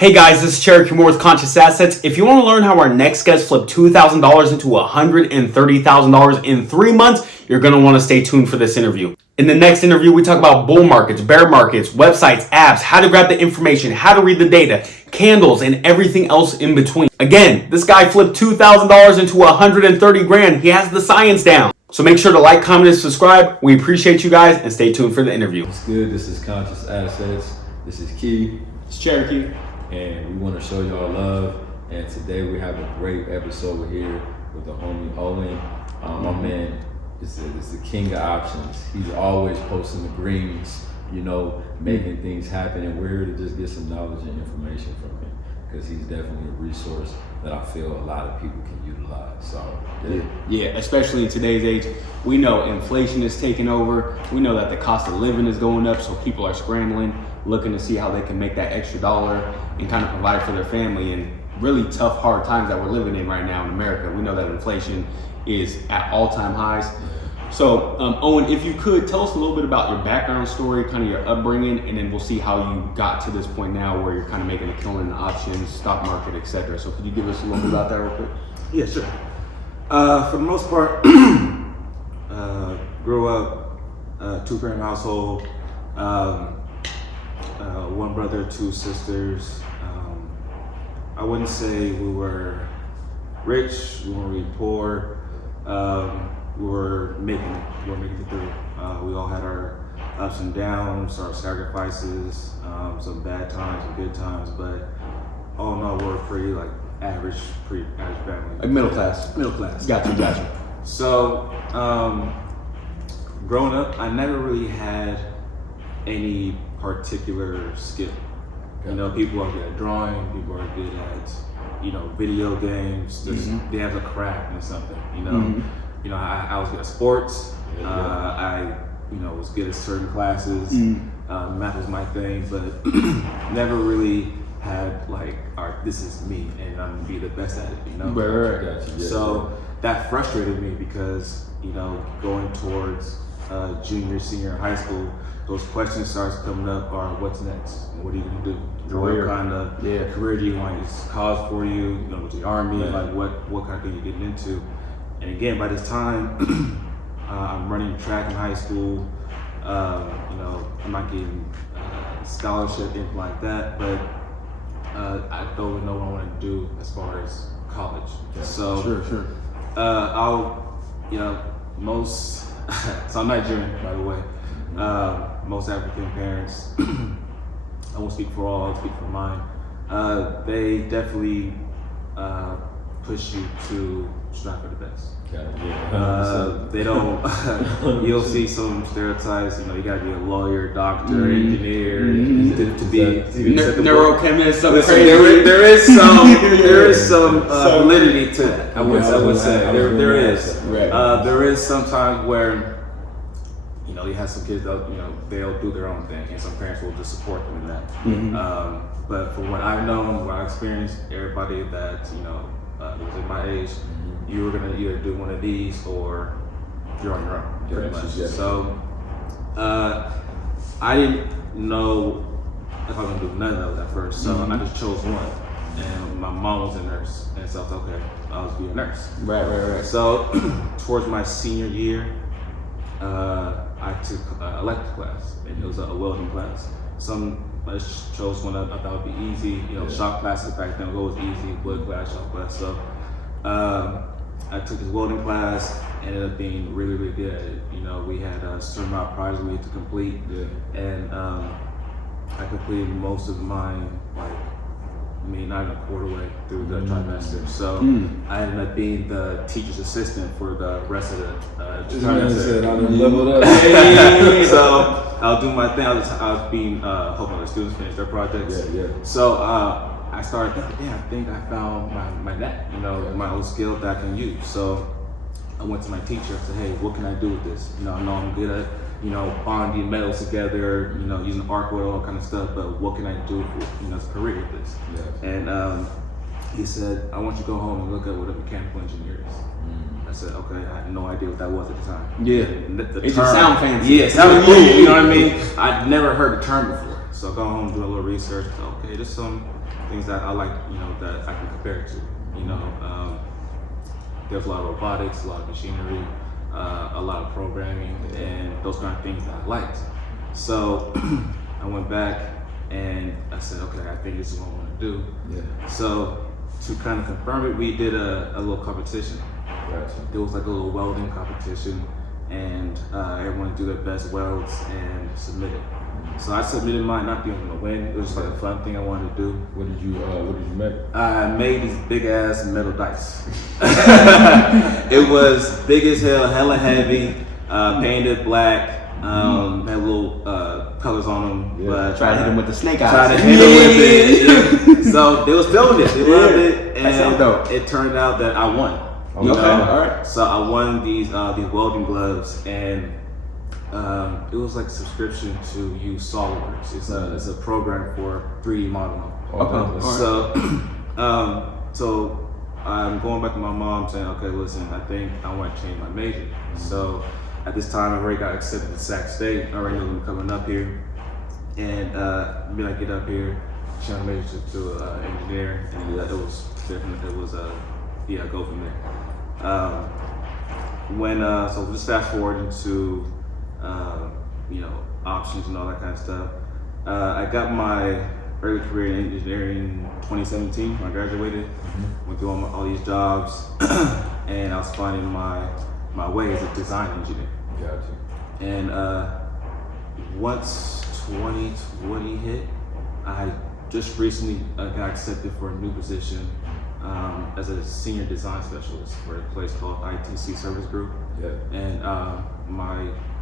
Hey guys, this is Cherokee Moore with Conscious Assets. If you want to learn how our next guest flipped $2,000 into $130,000 in 3 months, you're going to want to stay tuned for this interview. In the next interview, we talk about bull markets, bear markets, websites, apps, how to grab the information, how to read the data, candles, and everything else in between. Again, this guy flipped $2,000 into $130,000. He has the science down. So make sure to like, comment, and subscribe. We appreciate you guys, and stay tuned for the interview. What's good? This is Conscious Assets. This is Key. It's Cherokee. And we want to show y'all love. And today we have a great episode here with the homie Owen. My man is the king of options. He's always posting the greens, making things happen. And we're here to just get some knowledge and information from him, because he's definitely a resource that I feel a lot of people can utilize. So yeah, especially in today's age. We know inflation is taking over. We know that the cost of living is going up, so people are scrambling, looking to see how they can make that extra dollar and kind of provide for their family in really tough, hard times that we're living in right now in America. We know that inflation is at all-time highs. So, Owen, if you could tell us a little bit about your background story, kind of your upbringing, and then we'll see how you got to this point now where you're kind of making a killing in options, stock market, etc. So could you give us a little bit about that real quick? Yeah, sure. For the most part, grew up two-parent household, one brother, two sisters. I wouldn't say we were rich, we weren't really poor. We were making it through. We all had our ups and downs, our sacrifices, some bad times, some good times, but all in all, we're pretty average family. Like middle class. Middle class. Gotcha. So, growing up, I never really had any particular skill. People are good at drawing, people are good at, video games. They have a craft and something, I was good at sports. I, was good at certain classes. Math was my thing, but never really had this is me and I'm gonna be the best at it, Right. So that frustrated me because, going towards junior, senior high school, those questions starts coming up are what's next? What are you gonna do? What kind of career do you want? Is college for you? With the army? Right. What kind of thing you getting into? And again, by this time, I'm running track in high school. I'm not getting scholarship, anything like that, but I don't really know what I want to do as far as college. Yeah. So Sure. most. So I'm Nigerian, by the way. Most African parents, I won't speak for all, I'll speak for mine. They definitely push you to strive for the best. They don't. You'll see some stereotypes. You gotta be a lawyer, doctor, engineer, to be neurochemist. Listen, there is some validity to that. I would say there is. Right. There is sometimes where you have some kids that they'll do their own thing, and some parents will just support them in that. But from what I've known, what I've experienced, everybody that was in my age, you were gonna either do one of these or you're on your own, pretty much. Yeah. So I didn't know if I was gonna do none of those at first, so I just chose one. And my mom was a nurse, and so I was okay, I'll just be a nurse. Right. So towards my senior year, I took electric class, and it was a welding class. I just chose one I thought would be easy. Shop classes back then was easy, wood class, shop class. So I took this welding class, ended up being really, really good at it. We had a certain amount of prizes we had to complete, and I completed most of mine, not even a quarter way through the trimester. So I ended up being the teacher's assistant for the rest of the trimester. I leveled up. So I'll do my thing. I was being helping the students finish their projects. Yeah. So I started thinking, I think I found my net, my old skill that I can use. So I went to my teacher and said, hey, what can I do with this? I know I'm good at bonding metals together, using arc oil, all kind of stuff, but what can I do for, as a career with this? Yeah. And he said, I want you to go home and look at what a mechanical engineer is. I said, okay, I had no idea what that was at the time. Yeah. The It term, just sound fancy. Yeah, it sounded cool, you know what I mean? I'd never heard the term before. So I go home, do a little research. Okay, there's some things that I like, that I can compare it to. There's a lot of robotics, a lot of machinery, a lot of programming, and those kind of things that I liked. So I went back and I said, okay, I think this is what I want to do. Yeah. So to kind of confirm it, we did a little competition. Gotcha. There was like a little welding competition, and everyone do their best welds and submit it. So I submitted mine, not being able to win. It was just like a fun thing I wanted to do. What did you make? I made these big ass metal dice. It was big as hell, hella heavy, painted black, had little colors on them. Yeah. But Try to hit him with the snake eyes. Try to hit them with it. So they was feeling it, they loved it, That sounds dope. and it turned out that I won. Okay. All right. So I won these welding gloves, and it was like a subscription to use SolidWorks. It's a program for 3D modeling. Okay. So I'm going back to my mom saying, okay, listen, I think I want to change my major. So at this time, I already got accepted to Sac State. I already knew I'm coming up here, and when I get up here, change my major to engineering, and it was different. It was go from there. So just fast forward into options and all that kind of stuff. I got my early career in engineering 2017 when I graduated. Went through all these jobs, and I was finding my way as a design engineer. Gotcha. And once 2020 hit, I just recently got accepted for a new position as a senior design specialist for a place called ITC Service Group. Yeah. And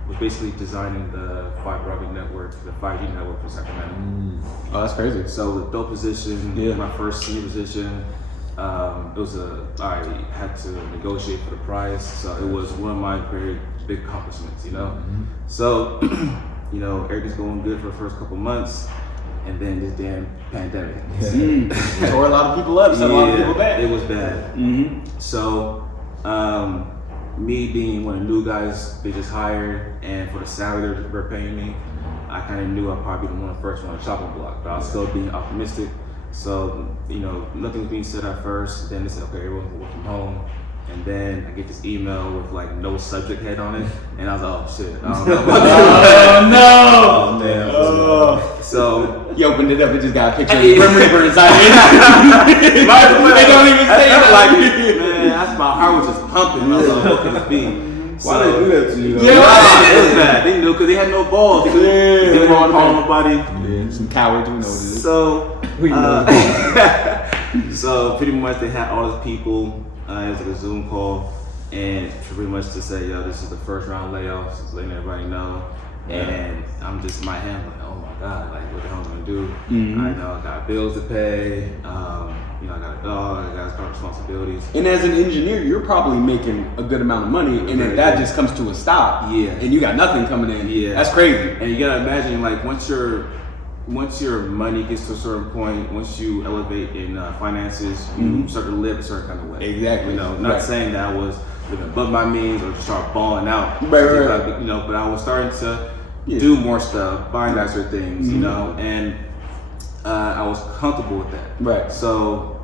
was basically designing the fiber optic network, the 5G network for Sacramento. Oh, that's crazy. So the dope position, Yeah. my first senior position, I had to negotiate for the price. So it was one of my very big accomplishments, So, everything's going good for the first couple months, and then this damn pandemic. Tore a lot of people up, so a lot of people back. It was bad. So, me being one of the new guys they just hired, and for the salary they're paying me, I kind of knew I'd probably be the first one on the chopping block, but I was still being optimistic. So, nothing was being said at first. Then they said, okay, everyone can work from home. And then I get this email with like no subject head on it, and I was like, oh shit, I don't know about Oh no! man. So You opened it up and just got a picture of the perimeter inside it. they don't even say it. Like, it. man, that's my heart was just pumping. I was like, what can it be? Why they do that to you? Though? Yeah. It was bad. They knew because they had no balls. They didn't want to call nobody. Yeah, some cowards, we know this. So, We know. so pretty much they had all these people. It was like a Zoom call, and pretty much to say, yo, this is the first round layoffs, just letting everybody know. And I'm just in my hand like, oh my God, like what the hell am I gonna do? I know I got bills to pay. I got a dog. I got responsibilities. And as an engineer, you're probably making a good amount of money, and if that just comes to a stop, and you got nothing coming in, that's crazy. And you gotta imagine, like once your money gets to a certain point, once you elevate in finances, you start to live a certain kind of way. Exactly. Not saying that I was living above my means or just start balling out. Right. But I was starting to do more stuff, buying nicer things, and I was comfortable with that. Right. So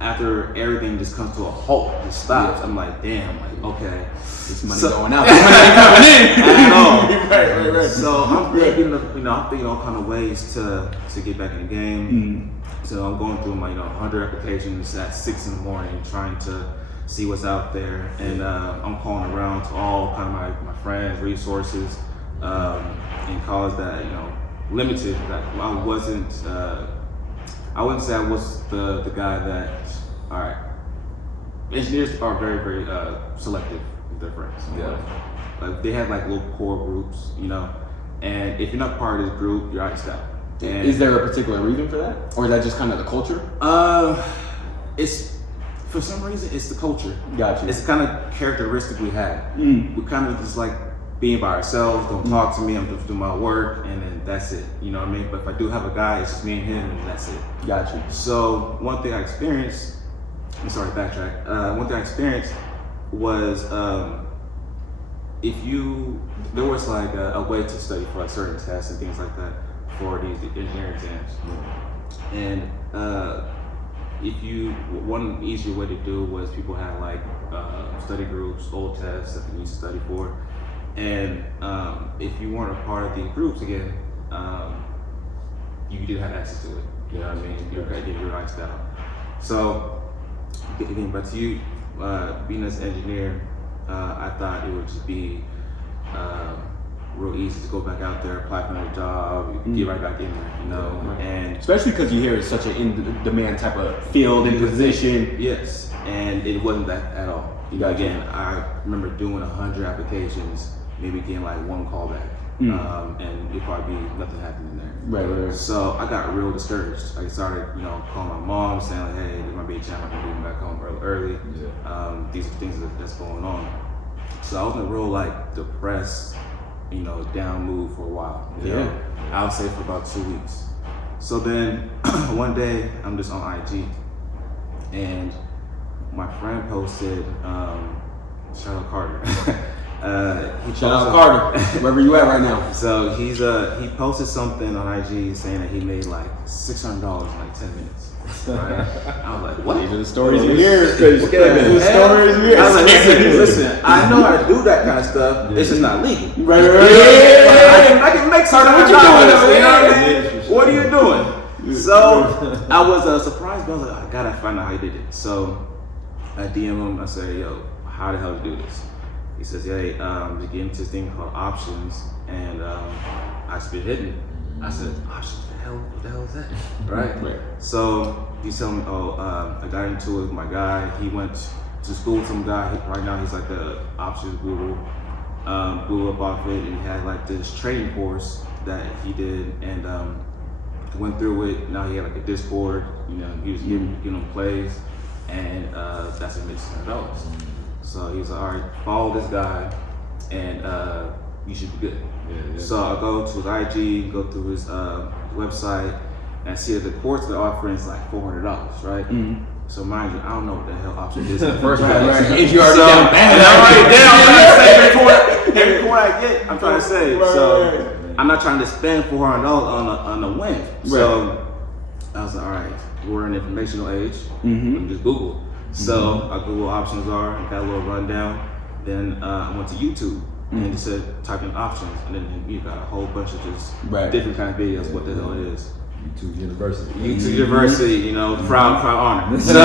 after everything just comes to a halt, just stops, I'm like, damn, like, okay. This money going out, this money coming in. I know. Right. So I'm thinking of, I'm thinking all kind of ways to get back in the game. So I'm going through my, 100 applications at 6 in the morning, trying to see what's out there. And I'm calling around to all kind of my friends, resources in college that, limited. That I wasn't, I wouldn't say I was the guy that, all right, engineers are very, very selective with their friends. Yeah. Like they have like little core groups, and if you're not part of this group, you're iced out. And Is there a particular reason for that? Or is that just kind of the culture? It's, for some reason, it's the culture. Gotcha. It's the kind of characteristic we have. We kind of just like being by ourselves, don't talk to me, I'm just doing my work, and then that's it. You know what I mean? But if I do have a guy, it's just me and him, and that's it. Gotcha. So one thing I experienced, I'm sorry, backtrack. One thing I experienced was there was like a way to study for like certain tests and things like that for these engineering exams. And one easier way to do was people had like study groups, old tests that they used to study for. And if you weren't a part of these groups again, you didn't have access to it. You know what I mean? You were getting your lights out. So, getting back to you, being an engineer, I thought it would just be real easy to go back out there, apply for another job, get right back in there, you know. Right. And especially because you hear it's such an in-demand type of field and position. yes, and it wasn't that at all. You know, again, I remember doing 100 applications, maybe getting like one call back, and it'd probably be nothing happening there. Right. So I got real discouraged. I started, calling my mom, saying like, "Hey, there might be a chance I can move back home early. These are things that's going on." So I was in a real like depressed, down mood for a while. You know? I would say for about 2 weeks. So then one day I'm just on IG, and my friend posted, shout out Carter. Shout out Carter, wherever you at right now. So he posted something on IG saying that he made like $600 in like 10 minutes. Right? I was like, what? These are the stories you hear. These are the stories you hear. I was like, listen, I know how to do that kind of stuff. It's just not legal. Right. I can make $600. What you doing over You know what I there? mean? What are you doing? So I was surprised, but I was like, I gotta find out how he did it. So I DM him. I say, yo, how the hell did you do this? He says, hey, you get into this thing called options, and I've been hitting. I said, options? What the hell is that? Right? So he's telling me, I got into it with my guy. He went to school with some guy. Right now he's like a options guru. Blew up off it, and he had like this trading course that he did, and went through it. Now he had like a Discord. He was giving them plays, and that's a $600. So he's like, all right, follow this guy, and you should be good. So I go to his IG, go through his website, and I see that the course they're offering is like $400, right? Mm-hmm. So mind you, I don't know what the hell option is in the first place. If you already down bad, I'm already down. Every coin I get, I'm trying to save. So I'm not trying to spend $400 on a win. So I was like, all right, we're in an informational age. Mm-hmm. Just Google. So I Google options are, got a little rundown. Then I went to YouTube and just said type in options, and then you got a whole bunch of just different kind of videos. What the hell it is? YouTube University. YouTube University, proud honor. So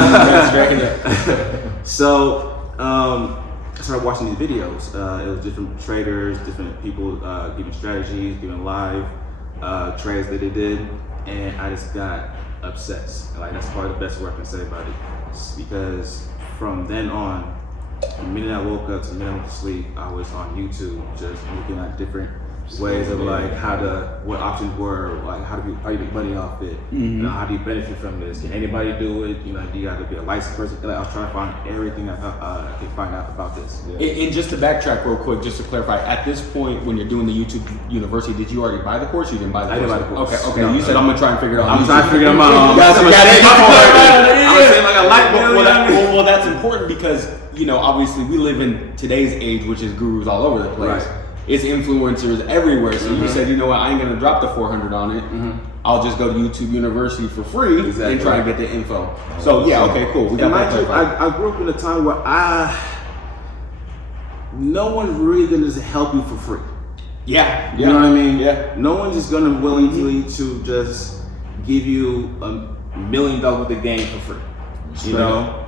I started watching these videos. It was different traders, different people giving strategies, giving live trades that they did, and I just got obsessed. Like that's probably the best word I can say about it, because from then on, the minute I woke up to the minute I went to sleep, I was on YouTube just looking at different ways of like what options were, like how do you make money off it, how do you benefit from this? Can anybody do it? Do you got to be a licensed person? Like, I was trying to find everything I could find out about this. And just to backtrack real quick, just to clarify, at this point when you're doing the YouTube University, did you already buy the course? Or you didn't buy the course? I didn't buy the course. Okay. No, you said I'm gonna try and figure it out. I'm trying to figure it out. I'm saying like a light bill. Well, that's important because obviously we live in today's age, which is gurus all over the place. Right. It's influencers everywhere. So you said, I ain't gonna drop the $400 on it. I'll just go to YouTube University for free and try to get the info. So okay, cool. We got that. I grew up in a time where no one's really gonna just help you for free. Yeah. You know what I mean? Yeah. No one's just gonna willingly to just give you $1 million worth of game for free. Yeah.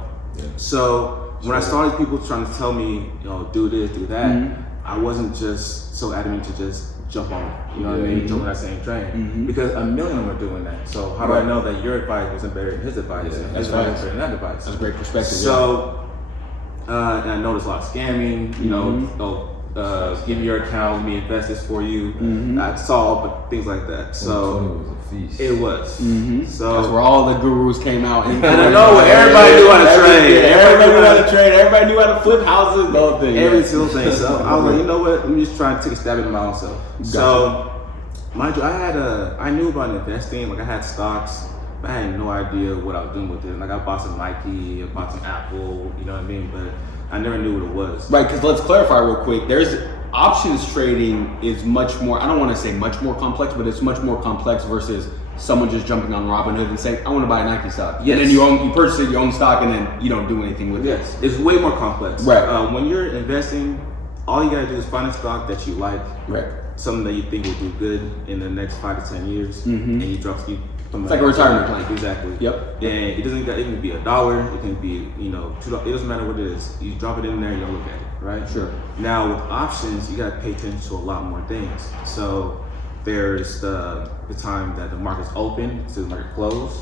So when I started people trying to tell me, do this, do that, I wasn't just so adamant to just jump on it. You know what I mean? Jump on that same train. Because 1 million of them are doing that. So how do I know that your advice wasn't better than his advice? And his advice was better than that advice? That's a great perspective. So, and I noticed a lot of scamming, give me your account, let me invest this for you. I saw things like that. So it was a feast. It was. So that's where all the gurus came out. And I know everybody knew how to trade. Everybody knew how to trade. Everybody knew how to flip houses. The whole thing. Every single thing. So I was like, you know what? Let me just try and take a stab at my own self. Gotcha. So, mind you, I knew about investing. Like I had stocks, but I had no idea what I was doing with it. Like I bought some Nike, I bought some Apple. You know what I mean? But I never knew what it was. Right, because let's clarify real quick. There's options trading is much more, I don't want to say much more complex, but it's much more complex versus someone just jumping on Robinhood and saying, I want to buy a Nike stock. Yes. And then you purchase it, you own stock, and then you don't do anything with it. Yes, it's way more complex. Right. When you're investing, all you gotta do is find a stock that you like, Right. something that you think will do good in the next 5 to 10 years, and you drop. It's like a retirement plan. Exactly. Yep. And it doesn't. It can be $1. It can be $2. It doesn't matter what it is. You drop it in there, you don't look at it, right? Sure. Now with options, you gotta pay attention to a lot more things. So there's the time that the market's open to the market close.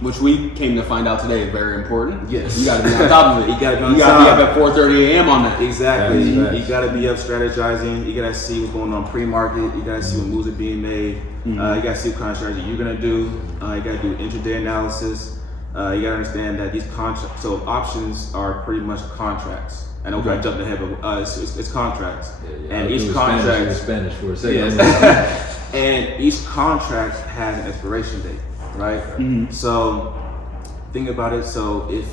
Which we came to find out today is very important. Yes. You got to be on top of it. You gotta be on You got to top. be up at 4:30 a.m. on that. Exactly. Yes. You gotta be up strategizing. You gotta see what's going on pre-market. You gotta see what moves are being made. You gotta see what kind of strategy you're gonna do. You gotta do intraday analysis. You gotta understand that these contracts. So options are pretty much contracts. I know I jumped ahead, but it's contracts. And each contract Spanish for a second. Yes. And each contract has an expiration date, right? So think about it. So if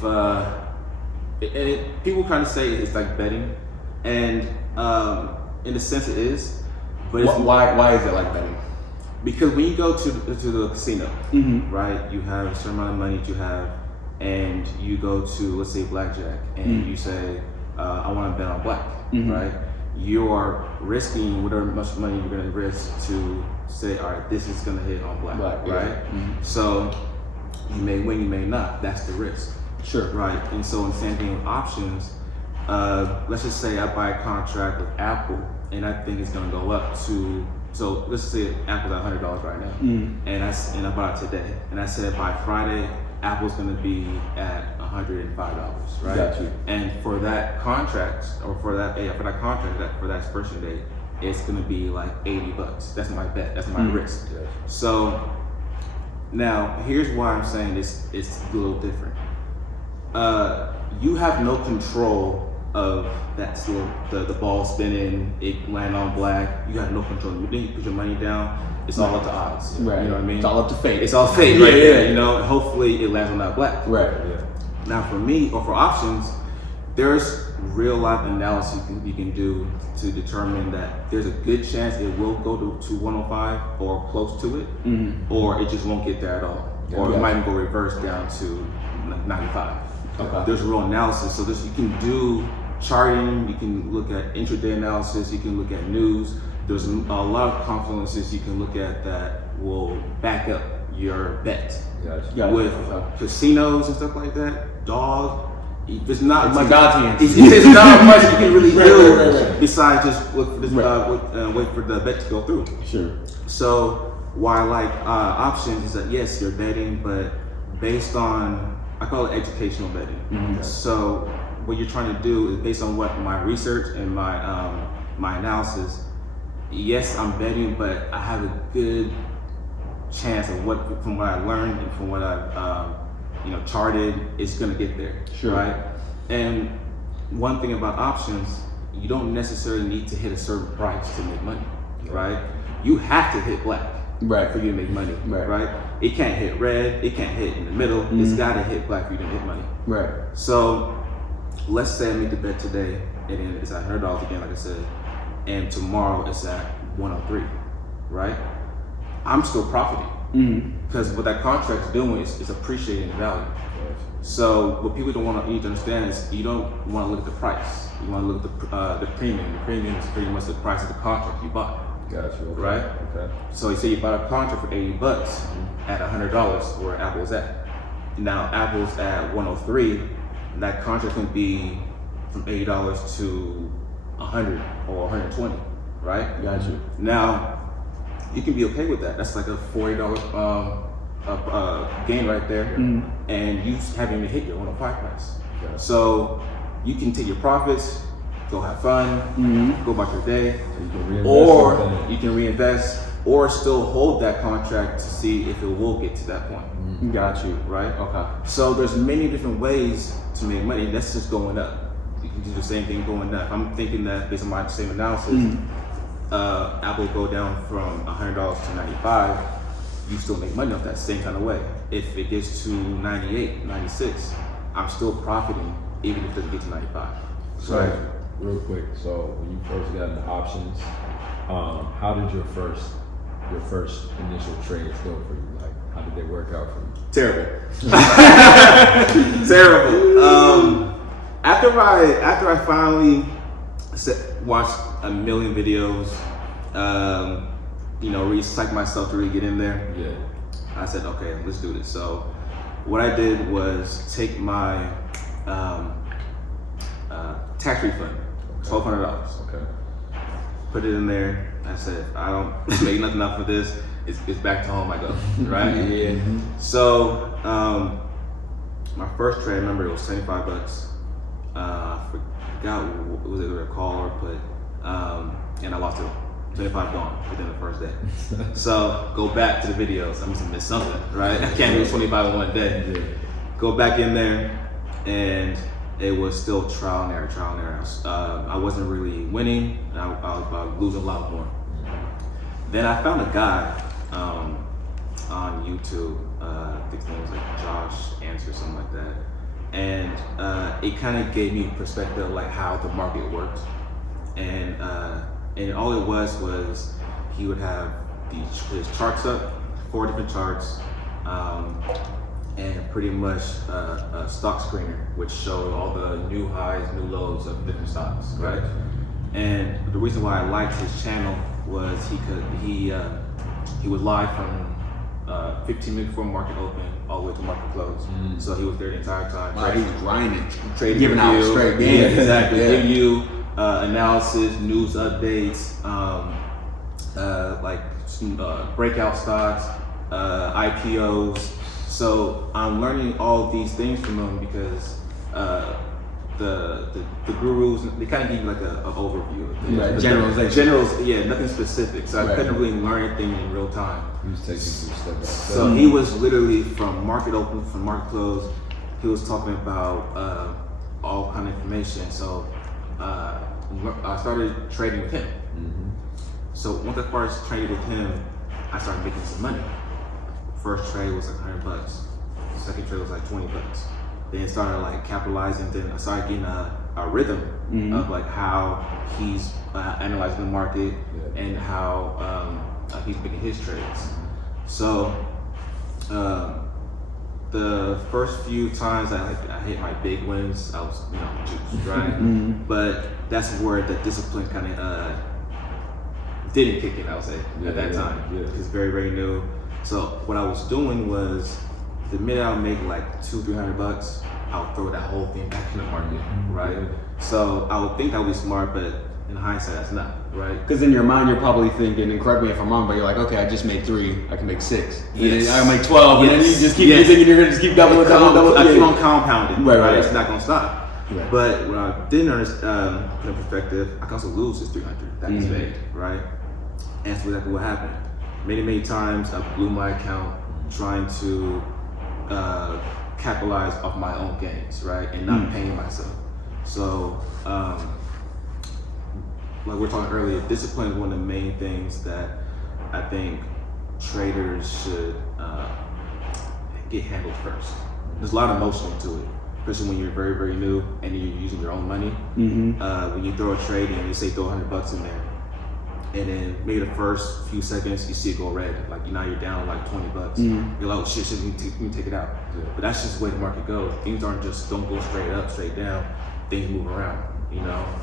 people kind of say it's like betting, and in a sense it is, but it's, Why is it like betting? because when you go to the casino, right, you have a certain amount of money that you have, and you go to, let's say, blackjack, and you say, I want to bet on black, right? You are risking whatever much money you're going to risk to say, all right, this is going to hit on black, right? So you may win, you may not. That's the risk. Sure. Right. And so in the same thing with options, let's just say I buy a contract with Apple, and I think it's going to go up to. So let's say Apple's at $100 right now, and I bought it today, and I said by Friday Apple's going to be at $105, right? Got you. And for that contract, or for that contract, for that expiration date, it's going to be like $80. That's my bet. That's my risk. Yes. So now here's why I'm saying it's a little different. You have no control of that still the ball spinning, it land on black. You have no control. Then you put your money down, it's all up to odds. Right. You know what I mean? It's all up to fate. It's all fate right there. You know, hopefully it lands on that black. Right. Yeah. Now for me, or for options, there's real life analysis you can do to determine that there's a good chance it will go to 105 or close to it, or it just won't get there at all. Or it might even go reverse down to 95. Okay. There's real analysis. So you can do charting, you can look at intraday analysis, you can look at news. There's a lot of confluences you can look at that will back up your bet. Gotcha. With casinos and stuff like that, there's not much. God's There's not much you can really do Right. besides just wait for the bet to go through. Sure. So why I like options is that yes, you're betting, but based on, I call it educational betting. So what you're trying to do is based on what my research and my analysis. Yes, I'm betting, but I have a good chance of from what I learned and from what I've charted, it's gonna get there. Sure. Right. And one thing about options, you don't necessarily need to hit a certain price to make money. Right. You have to hit black. Right. For you to make money. Right. It can't hit red. It can't hit in the middle. It's got to hit black for you to make money. Right. So let's say I make the bet today, and then it's at $100 again, like I said, and tomorrow it's at 103. Right. I'm still profiting because what that contract's doing is appreciating the value. So what people need to understand is you don't want to look at the price. You want to look at the premium. The premium is pretty much the price of the contract you bought. Gotcha. Okay. Right? Okay. So you say you bought a contract for $80 at $100 where Apple's at. Now Apple's at 103, and that contract can be from $80 to 100 or 120, right? Gotcha. Now you can be okay with that. That's like a $40 gain right there, and you haven't even hit your 105 price. Gotcha. So you can take your profits, go have fun, go about your day, You can reinvest or something. you can reinvest, or still hold that contract to see if it will get to that point. Got you. Right? Okay. So there's many different ways to make money. That's just going up. You can do the same thing going up. I'm thinking that based on my same analysis, Apple will go down from $100 to 95. You still make money off that same kind of way. If it gets to 98, 96, I'm still profiting even if it doesn't get to 95. So, real quick, so when you first got into options, how did your first your first initial trades go for you? Like, how did they work out for you? Terrible. Terrible. After I finally watched a million videos, really psyched myself to really get in there. Yeah. I said, okay, let's do this. So what I did was take my tax refund, $1,200. Okay. Put it in there. I said, I don't make nothing off of this. It's back to home I go, right? Yeah. So my first trade, I remember it was $75. I forgot what was it a call or put, and I lost it. 25 gone within the first day. So go back to the videos. I must have missed something, right? I can't do 25 in one day. Yeah. Go back in there, and it was still trial and error. I wasn't really winning, and I was losing a lot more. Then I found a guy on YouTube. I think his name was like Josh Answer, something like that. And it kind of gave me perspective of like how the market worked. And all it was he would have his charts up, 4 different charts, and pretty much a stock screener, which showed all the new highs, new lows of different stocks, right? And the reason why I liked his channel was he was live from 15 minutes before market open all the way to market close. So he was there the entire time. Wow, he was grinding, trading, giving out review. straight Yeah, games. exactly. Yeah. Give you analysis, news updates, breakout stocks, IPOs. So I'm learning all these things from them because the gurus, they kind of give you like an overview of things. Right, But generalization. yeah, nothing specific. So I Right. couldn't really learn anything in real time. He was taking you step by step. So he was literally from market open, from market close. He was talking about all kind of information. So I started trading with him. So once I first traded with him, I started making some money. First trade was like $100. Second trade was like $20. Then started like capitalizing. Then I started getting a rhythm of like how he's analyzing the market and how he's making his trades. So the first few times I hit my big wins, I was juiced, right? But that's where the discipline kind of didn't kick in, I would say, at that time. It's very, very new. So what I was doing was, the minute I would make like $200-300, I would throw that whole thing back in the market, right? So I would think that would be smart, but in hindsight, that's not, right? Because in your mind, you're probably thinking, and correct me if I'm wrong, but you're like, okay, I just made 3, I can make 6. Yes. I make 12, and then you just keep Yes. thinking you're gonna just keep double. I keep on compounding, Right. It's not gonna stop. Right. But what I didn't understand, put in perspective, I can also lose this 300 that is made, right? And that's exactly what happened. Many times I blew my account trying to capitalize off my own gains, right? And not paying myself. So, like we were talking earlier, discipline is one of the main things that I think traders should get handled first. There's a lot of emotion to it, especially when you're very, very new and you're using your own money. When you throw a trade in, you say throw $100 in there, and then maybe the first few seconds you see it go red, like now you're down like $20. You're like, oh shit, let me take it out. But that's just the way the market goes. Things don't go straight up, straight down. Things move around,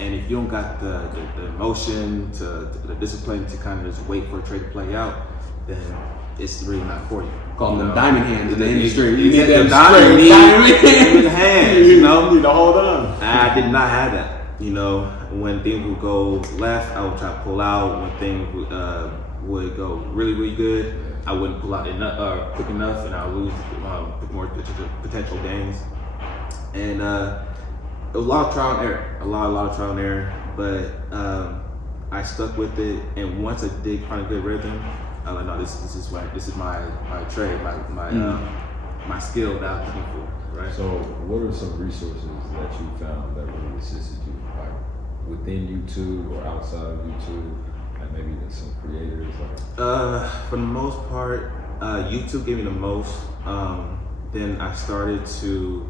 And if you don't got the emotion, the discipline to kind of just wait for a trade to play out, then it's really not for you. Call them diamond hands in the industry. You need them diamond hands, You need to hold on. I did not have that. When things would go left, I would try to pull out. When things would go really, really good, I wouldn't pull out quick enough, and I would lose more potential gains. And it was a lot of trial and error, a lot of trial and error. But I stuck with it, and once I did find a good rhythm, I was like, no, this is my trade, my skill that I'm looking for. Right. So, what are some resources that you found that really assisted you, like within YouTube or outside of YouTube, and maybe some creators? For the most part, YouTube gave me the most. Then I started to,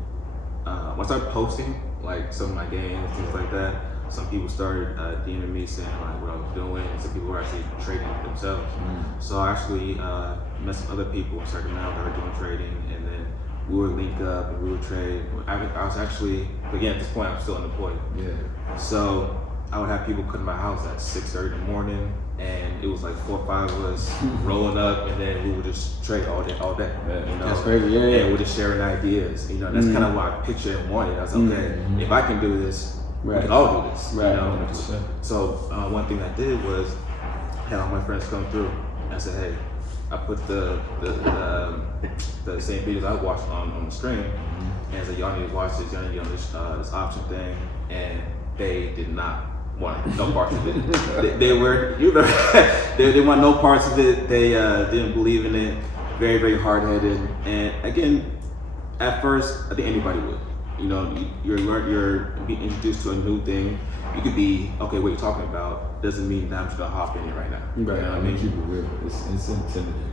when I started posting like some of my games, things like that, some people started DMing me saying like what I was doing, and some people were actually trading themselves. So I actually met some other people in Sacramento that were doing trading, and then we would link up and we would trade. I was actually, again, at this point, I'm still unemployed. Yeah. So I would have people come to my house at 6:30 in the morning, and it was like 4 or 5 of us rolling up, and then we would just trade all day. Yeah. You know? That's crazy. Yeah, And we're just sharing ideas. You know, that's kind of what I pictured and wanted. I was like, okay, if I can do this, we can all do this. Right. You know? 100%. So one thing I did was had all my friends come through. I said, hey, I put the same videos I watched on the screen, and I said, y'all need to watch this. Y'all need to get on this option thing, and they did not want no parts of it. they were, they want no parts of it. They didn't believe in it. Very, very hard-headed. And again, at first, I think anybody would. You know, you're being introduced to a new thing. You could be, okay, what you're talking about doesn't mean that I'm just gonna hop in it right now. Right. You know what I I mean, mean? keep it real. It's intimidating.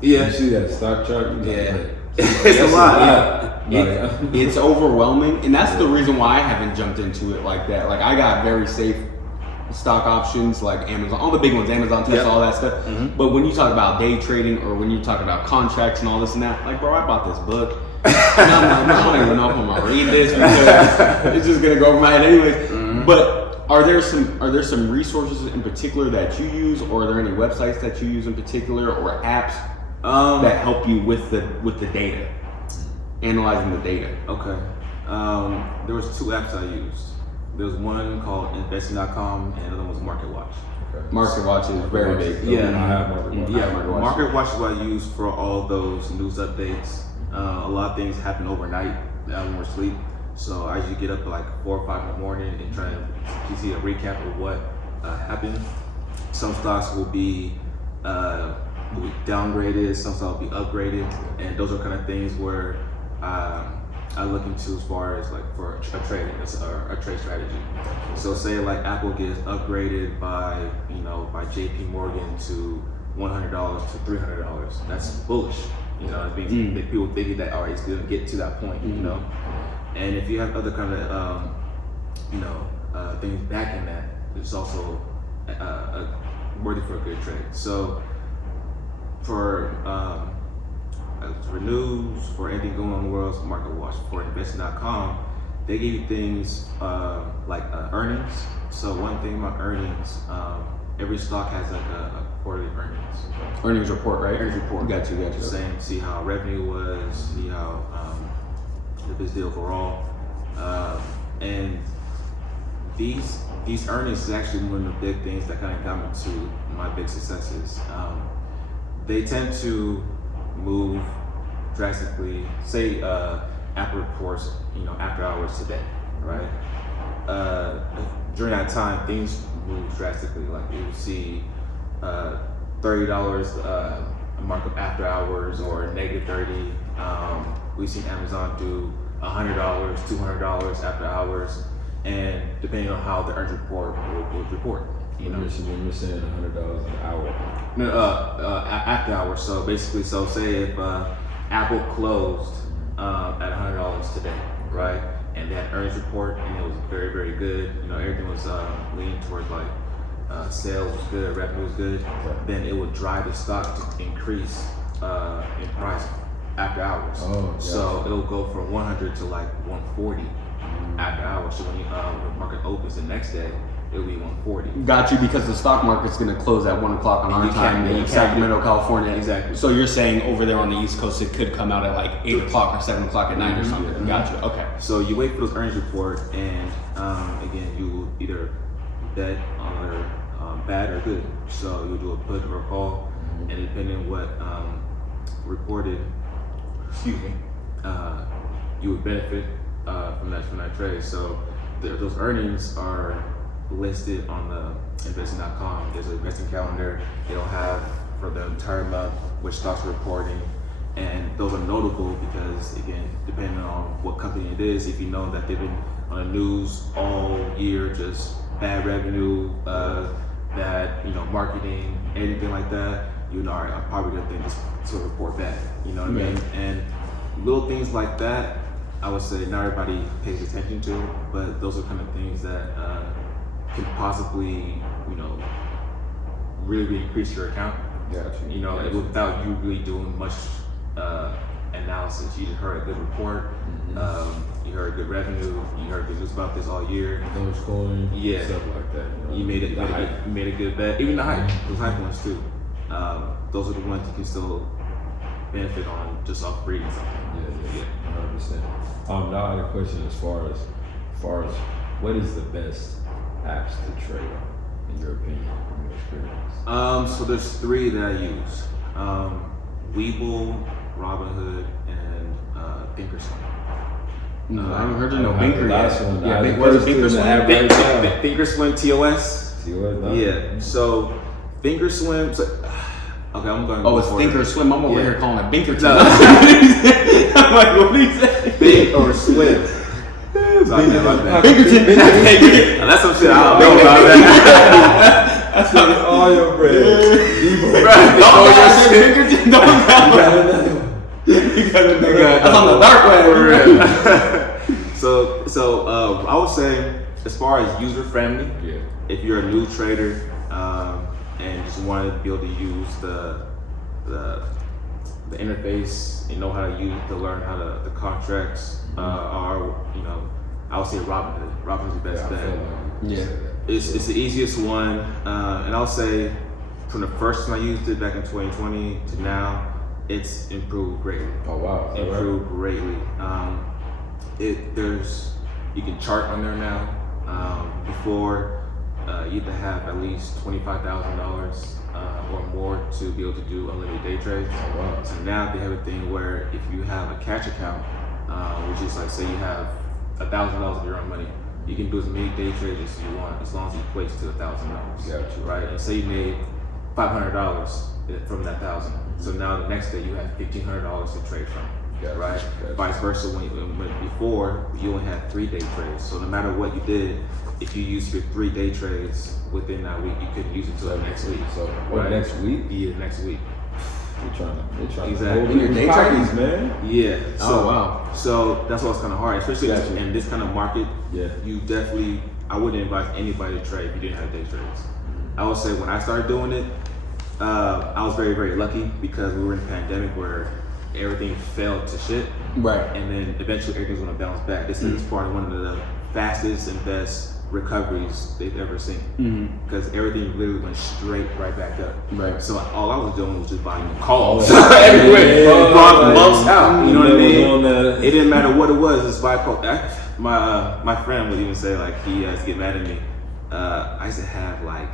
Yeah. You see that stock chart? You Yeah. It's It's a lot. It's overwhelming, and that's the reason why I haven't jumped into it like that. Like, I got very safe stock options like Amazon, all the big ones, Amazon, Tesla, all that stuff. But when you talk about day trading, or when you talk about contracts and all this and that, like, bro, I bought this book. And I'm like, I don't even know if I'm gonna read this because it's just gonna go over my head anyways. But are there some resources in particular that you use, or are there any websites that you use in particular, or apps that help you with the data, analyzing the data? Okay. There was 2 apps I used. There was one called investing.com, and the other one was MarketWatch. MarketWatch is very big. Yeah. I have MarketWatch. Yeah, MarketWatch. MarketWatch is what I use for all those news updates. A lot of things happen overnight when we're asleep. So I usually get up at like 4 or 5 in the morning and try to see a recap of what happened. Some stocks will be downgraded, some stocks will be upgraded, and those are kind of things where I look into as far as like for a trade or a trade strategy. So say like Apple gets upgraded by JP Morgan to $100 to $300. That's bullish. You know, it means that people thinking that it's going to get to that point. You know, and if you have other kind of things backing that, it's also worthy for a good trade. So for news, for anything going on in the world, MarketWatch. For investing.com, they give you things like earnings. So one thing about earnings, every stock has like a quarterly Earnings report, right? earnings report. Got you. Saying, see how revenue was, see how the business did overall, and these earnings is actually one of the big things that kind of got me to my big successes. They tend to move drastically. Say Apple reports, after hours today, right? During that time, things move drastically. Like you see $30 markup after hours, or -30. We've seen Amazon do $100, $200 after hours, and depending on how the earnings report will report. You're saying $100 an hour. No, after hours. So basically, say if Apple closed at $100 today, right? And they had earnings report, and it was very, very good. Everything was leaning towards like sales was good, revenue was good. Then it would drive the stock to increase in price after hours. So it'll go from 100 to like 140 after hours. So when the market opens the next day, it'll be 140. Got you, because the stock market's going to close at 1 o'clock on our time in Sacramento, California. Exactly. So you're saying over there on the East Coast, it could come out at like 8 o'clock or 7 o'clock at night or something. Got you. Okay. So you wait for those earnings report, and again, you will either bet on either bad or good. So you'll do a put or a call, and depending on what reported, you would benefit from that trade. So those earnings are listed on the investing.com. There's an investing calendar. It'll have for the entire month which stocks are reporting, and those are notable because, again, depending on what company it is, if you know that they've been on the news all year, just bad revenue, bad marketing, anything like that, alright, I'm probably gonna think this to report bad. You know what I mean? And little things like that, I would say not everybody pays attention to, but those are kind of things that can possibly, really increase your account. Gotcha. Without you really doing much analysis. You just heard a good report, you heard good revenue, you heard good news about this all year. Dogecoin, stuff like that. You made a good bet. Even the hype, those hype ones too. Those are the ones you can still benefit on just off reading something. Yeah. 100%. Now I had a question as far as what is the best apps to trade on, in your opinion, from your experience? So there's 3 that I use: Webull, Robinhood, and Thinkorswim. I haven't heard of no Binker last yet. one. Yeah, what's Thinkorswim? Thinkorswim TOS. No? Yeah. So Thinkorswim. Okay, I'm going. Oh, it's Thinkorswim. I'm over here calling it Binker. No. I'm like, what do you say? Think or swim. Sorry about that. Binkerton. That's some shit I don't know about that. I said all your bread. Binkerton. You got another one. That's on the dark web. So I would say, as far as user friendly, if you're a new trader and just want to be able to use the interface and know how to learn how the contracts are, I would say Robinhood. Robinhood's the best bet. It's the easiest one, and I'll say from the first time I used it back in 2020 to now, it's improved greatly. Oh wow! Improved greatly. You can chart on there now. Before you had to have at least $25,000 or more to be able to do unlimited day trades. Oh wow! So now they have a thing where if you have a cash account, which is like, say you have $1,000 of your own money, you can do as many day trades as you want, as long as it equates to $1,000. Gotcha. Right? And say you made $500 from that 1,000. So now the next day you have $1,500 to trade from. Gotcha. Right? Gotcha. Vice versa, when before you only had 3 day trades. So no matter what you did, if you used your 3 day trades within that week, you couldn't use it until next week. So next week? Yeah, next week. They're trying Exactly. to Your day trades, man. Yeah. Oh wow. So that's why it's kind of hard, especially in this kind of market. Yeah. I wouldn't invite anybody to trade if you didn't have day trades. I would say when I started doing it, I was very, very lucky because we were in a pandemic where everything fell to shit. Right. And then eventually everything's gonna bounce back. This is probably one of the fastest and best recoveries they've ever seen. Because everything literally went straight right back up. Right. So all I was doing was just buying calls everywhere, bought months out. You know what I mean? It didn't matter what it was. Just buy call. My friend would even say, like, he used to get mad at me. I used to have like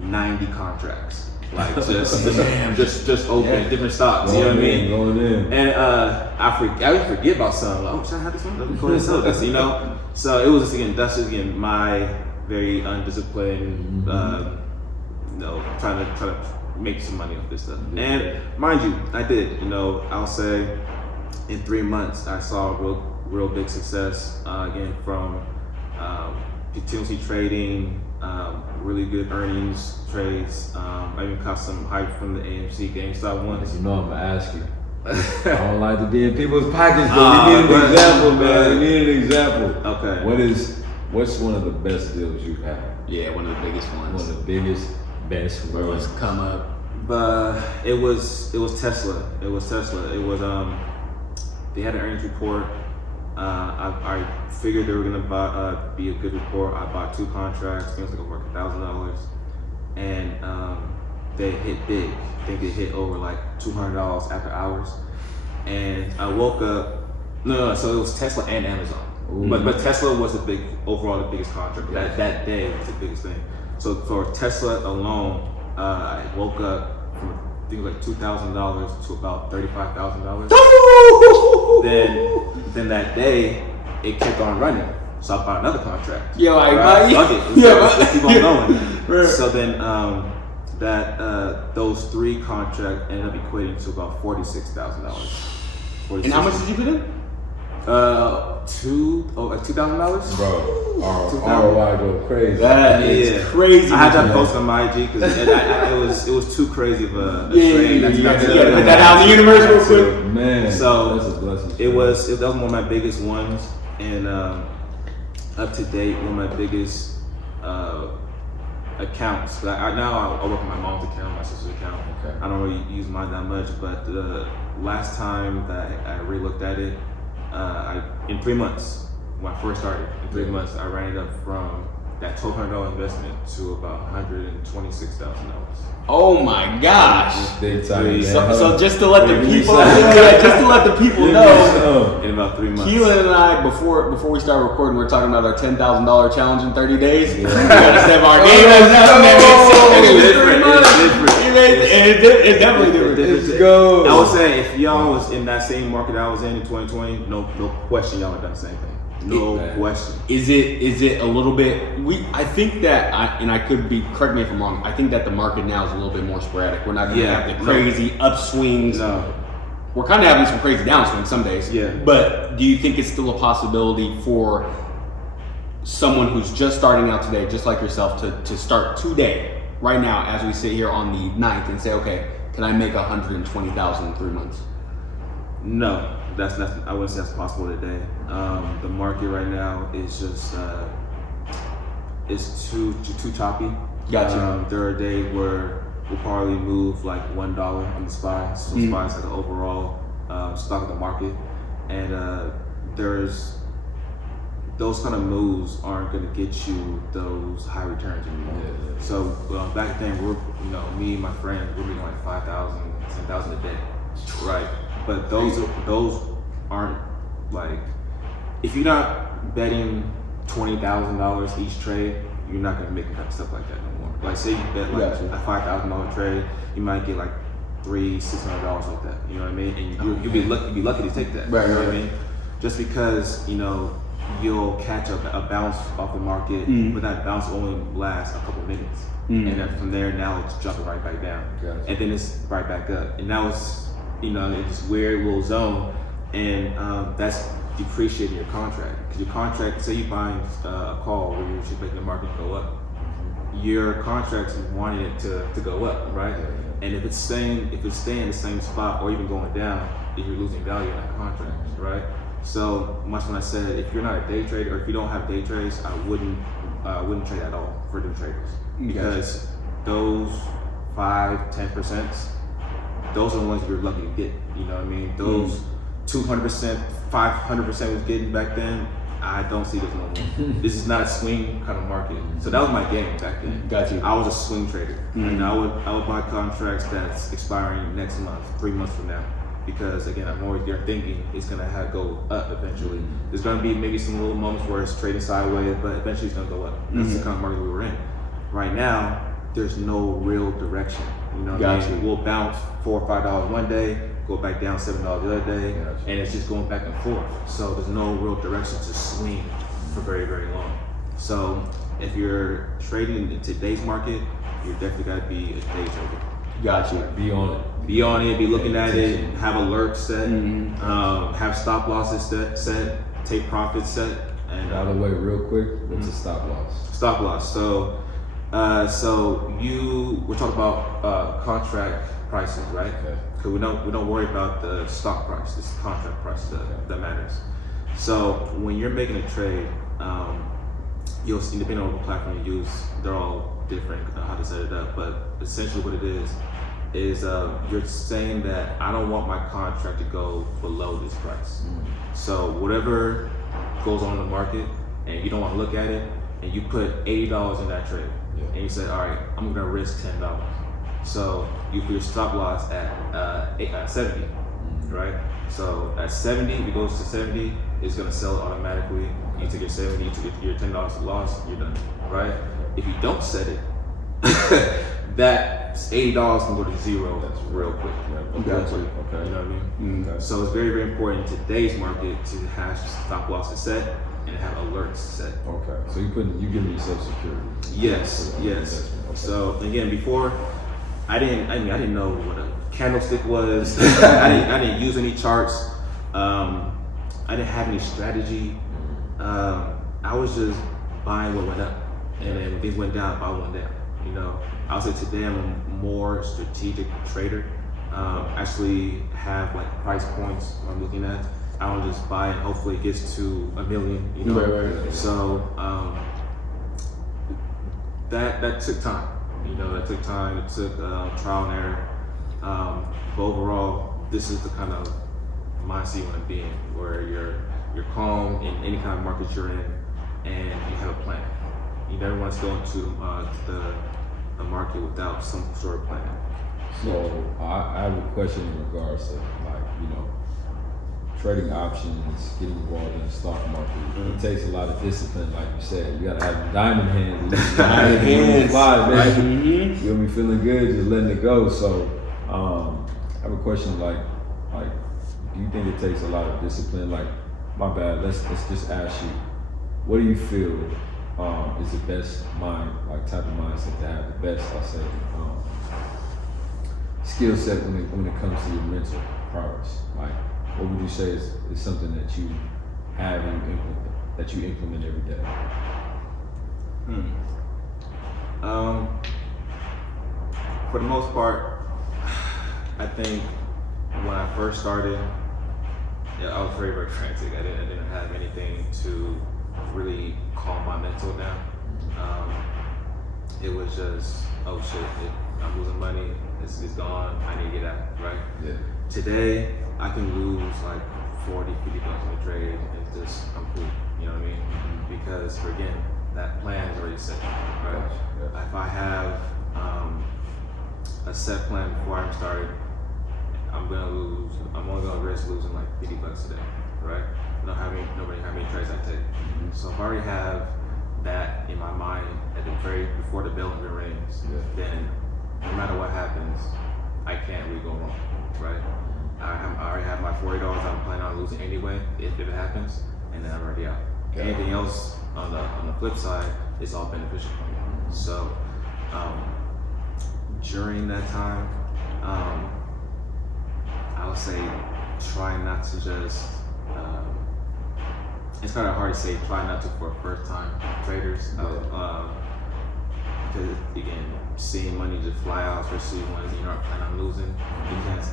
90 contracts, like just open different stocks. You know what I mean? Going in. And I would forget about something. Like, oh, should I have this one? Let me go ahead and sell this. You know. So it was just again my very undisciplined, trying to make some money off this stuff. And mind you, I did. I'll say in 3 months I saw real big success again from continuously trading, really good earnings trades. I even caught some hype from the AMC GameStop ones. I'm gonna ask you. I don't like to be in people's pockets, but we need an example, man. We need an example. Okay. What's one of the best deals you've had? Yeah, one of the biggest ones. One of the biggest, best Where ones. it's come up. But it was Tesla. It was they had an earnings report. I figured they were gonna be a good report. I bought 2 contracts. It was like worth $1,000, and they hit big. I think they hit over like $200 after hours. And I woke up. No. So it was Tesla and Amazon. But Tesla was the biggest contract. Yes. That day was the biggest thing. So for Tesla alone, I woke up from I think like $2,000 to about $35,000. Then that day it kept on running. So I bought another contract. Yeah, like let's keep on going. Right. So then those 3 contracts ended up equating to about $46,000. And how much did you put in? $2,000. Bro, our ROI go crazy. That is crazy. I had that post on my IG because it was too crazy of a trade. Put that out in the universe real quick. Man, so that's a blessing. that was one of my biggest ones, and up to date, one of my biggest accounts. Now I work on my mom's account, my sister's account. Okay. I don't really use mine that much, but the last time that I really looked at it, in 3 months, when I first started, in 3 months, I ran it up from that $1,200 investment to about $126,000. Oh my gosh! Big time. So just to let the Big people, time. just to let the people know, In about 3 months. Keelan and I, before we start recording, we're talking about our $10,000 challenge in 30 days. We gotta step our game up. It's different. It's definitely different. Let's go. I would say if y'all was in that same market I was in 2020, no question y'all would done the same thing. No question. Is it a little bit? I think that I could be, correct me if I'm wrong. I think that the market now is a little bit more sporadic. We're not going to have the crazy upswings. No. We're kind of having some crazy downswings some days. Yeah. But do you think it's still a possibility for someone who's just starting out today, just like yourself, to start today, right now, as we sit here on the 9th, and say, okay, can I make $120,000 in 3 months? No, that's I wouldn't say that's possible today. The market right now is just it's too choppy. Gotcha. There are days where we'll probably move like $1 on the SPY. So SPY is like an overall stock of the market, and there's those kind of moves aren't going to get you those high returns anymore. Yeah. So back then, me and my friend, we're making like 5,000, 10,000 a day, right? But those aren't like, if you're not betting $20,000 each trade, you're not gonna make stuff like that no more. Like say you bet like a $5,000 trade, you might get like $600 like that. You know what I mean? And you'll be lucky to take that. Right, you know right. what I mean? Just because you'll catch a bounce off the market, but that bounce only lasts a couple minutes, and then from there now it's jumping right back down, and then it's right back up, and now it's in this weird little zone, and that's depreciating your contract, because your contract, say you buying a call where you should make the market go up, your contract's wanting it to go up, right? And if it's staying in the same spot or even going down, you're losing value in that contract, right? So much when I said, if you're not a day trader, or if you don't have day trades, I wouldn't trade at all for new traders, because those 5-10%, those are the ones you're lucky to get. You know what I mean? Those 200%, 500% was getting back then. I don't see this no more. This is not a swing kind of market. So that was my game back then. Got you. I was a swing trader, and I would buy contracts that's expiring next month, 3 months from now. Because again, I'm always there thinking it's gonna go up eventually. There's gonna be maybe some little moments where it's trading sideways, but eventually it's gonna go up. That's the kind of market we were in. Right now, there's no real direction. You know what I mean? We'll bounce $4 or $5 one day, go back down $7 the other day, and it's just going back and forth. So there's no real direction to swing for very, very long. So if you're trading in today's market, you definitely gotta be a day trader. Gotcha. Be on it. Be on it, be looking at it, have alerts set, have stop losses set, take profits set. And by the way, real quick, what's a stop loss? Stop loss. So we're talking about contract prices, right? Okay. Because we don't worry about the stock price. It's contract price that matters. So when you're making a trade, you'll see, depending on what platform you use, they're all different how to set it up. But essentially, what it is you're saying that I don't want my contract to go below this price. So whatever goes on in the market, and you don't want to look at it, and you put $80 in that trade, and you say, all right, I'm gonna risk $10. So you put your stop loss at 70, right? So at 70, if it goes to 70, it's gonna sell it automatically. You took your 70, you took your $10 loss, you're done, right? If you don't set it, that $80 can go to zero. That's real quick. Okay. Real quick. Okay. You know what I mean? Okay. So it's very, very important in today's market to have stop losses set and have alerts set. Okay. So you giving yourself security. Yes. Yes. Okay. So again, before I didn't know what a candlestick was. I didn't use any charts. I didn't have any strategy. I was just buying what went up, and then when things went down, I went down. You know, I would say today I'm a more strategic trader. Actually have like price points I'm looking at. I don't just buy and hopefully it gets to $1 million. You know, Right. so that took time. You know, that took time. It took trial and error. But overall, this is the kind of mindset you want to be in, where you're calm in any kind of market you're in, and you have a plan. You never want to go into the market without some sort of plan. So I have a question in regards to trading options, getting involved in the stock market. It takes a lot of discipline, like you said. You gotta have diamond hands. Diamond hands, fly, right? You'll be feeling good, just letting it go. So I have a question, like, do you think it takes a lot of discipline? Like, my bad. Let's just ask you, what do you feel is the best type of mindset to have? The best, I'll say, skill set when it comes to your mental prowess. Like, what would you say is something that you have and you implement every day? For the most part, I think when I first started, I was very, very frantic. I didn't have anything to really calm my mental down. It was just, oh shit, I'm losing money, it's gone, I need to get out, right? Yeah. Today, I can lose like 40, 50 bucks in a trade and just, I'm cool, you know what I mean? Because again, that plan is already set, right? Yeah. If I have a set plan before I started, I'm only gonna risk losing like 50 bucks a day, right? Nobody how many trades I take. So if I already have that in my mind before the bell even rings, then no matter what happens, I can't really go wrong, right? I already have my $40 I'm planning on losing anyway, if it happens, and then I'm already out. Yeah. Anything else on the flip side is all beneficial for me. So during that time, I would say try not to just, it's kind of hard to say try not to for first time traders. Because again, seeing money just fly out, especially when you're not planning on losing, you can't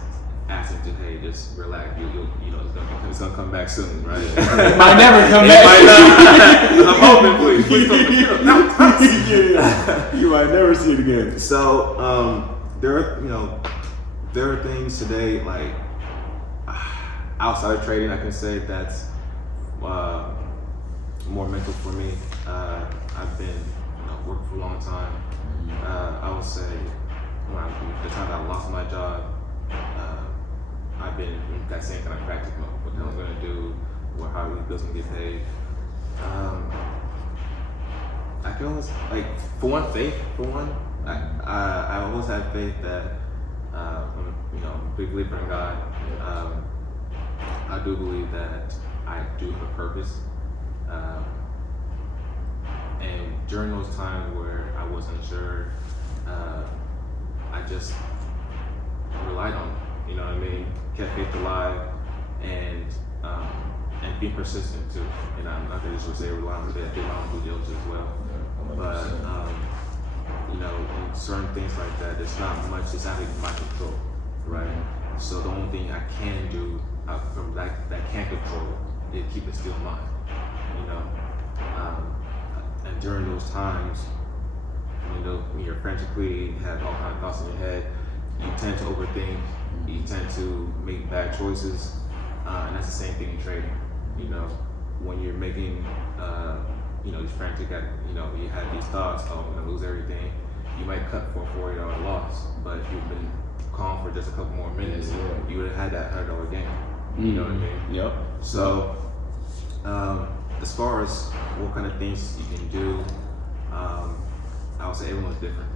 ask them to, hey, just relax. It's gonna come back soon, right? It might never come back. I'm hoping, please don't. You might never see it again. So there are things today like outside of trading I can say that's more mental for me. I've been working for a long time. I would say the time I lost my job, I've been in that same kind of practice mode. What I'm gonna do, how the bills gonna get paid. I can always faith. I always have faith that I'm a big believer in God. I do believe that I do have a purpose. And during those times where I wasn't sure, I just relied on it. You know what I mean? Kept faith alive and being persistent too. And I'm not gonna just say rely on that. I did my own due diligence as well. But in certain things like that, it's not much. It's out of my control, right? So the only thing I can do from that I can't control is keep it still in mind. And during those times, when you're frantically have all kinds of thoughts in your head, you tend to overthink. You tend to make bad choices, and that's the same thing in trading. When you're making, you're frantic at, you have these thoughts, oh, I'm gonna lose everything. You might cut for a $40 loss, but if you've been calm for just a couple more minutes, you would have had that $100 gain. You know what I mean? Yep. So, as far as what kind of things you can do, I would say everyone's different.